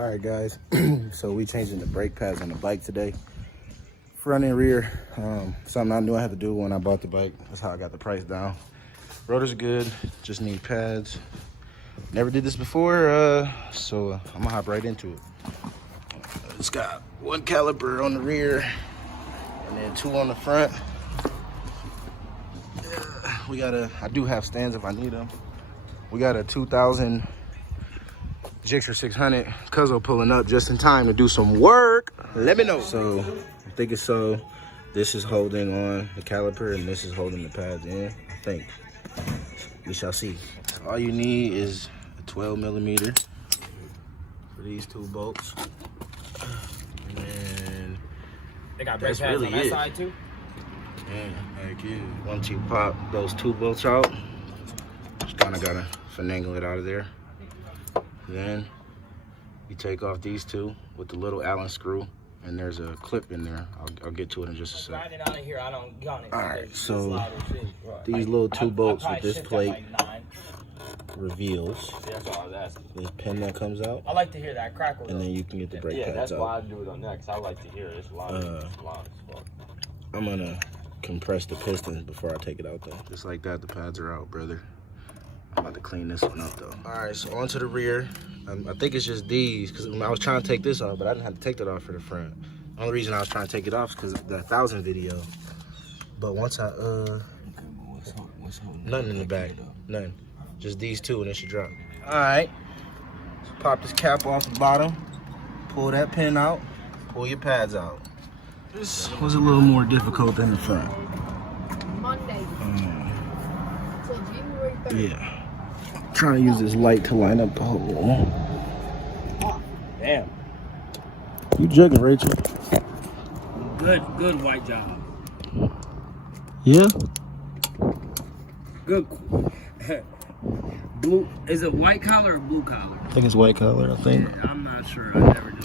All right, guys. So we changing the brake pads on the bike today. Front and rear. Something I knew I had to do when I bought the bike. That's how I got the price down. Rotors are good. Just need pads. Never did this before, so I'm gonna hop right into it. It's got one caliper on the rear and then two on the front. I do have stands if I need them. We got a 2000 GSXR 600 Cuzzo pulling up just in time to do some work. Let me know. So I'm thinking this is holding on the caliper and this is holding the pads in, I think. We shall see. All you need is a 12mm for these two bolts. And then they got brake pads on that side too? Yeah, heck yeah. Once you pop those two bolts out, just kind of gotta finagle it out of there. Then you take off these two with the little Allen screw, and there's a clip in there. I'll get to it in just a sec. Alright, so these little two bolts with this plate reveals this pin that comes out. I like to hear that crackle. And then you can get the brake pads out. Yeah, that's why I do it on that, because I like to hear it. It's loud as fuck. I'm gonna compress the piston before I take it out though. Just like that, the pads are out, brother. I'm about to clean this one up though. All right, so onto the rear. I think it's just these, because I was trying to take this off, but I didn't have to take that off for the front. The only reason I was trying to take it off is because of the 1000 video. But once I, nothing in the back, nothing. Just these two and it should drop. All right, so pop this cap off the bottom, pull that pin out, pull your pads out. This was a little more difficult than the front. Monday. So January 3rd. Yeah. I'm trying to use this light to line up the hole. Damn. You jugging, Rachel? Good white job. Yeah? Good. Blue, is it white collar or blue collar? I think it's white color, I think. Yeah, I'm not sure. I never done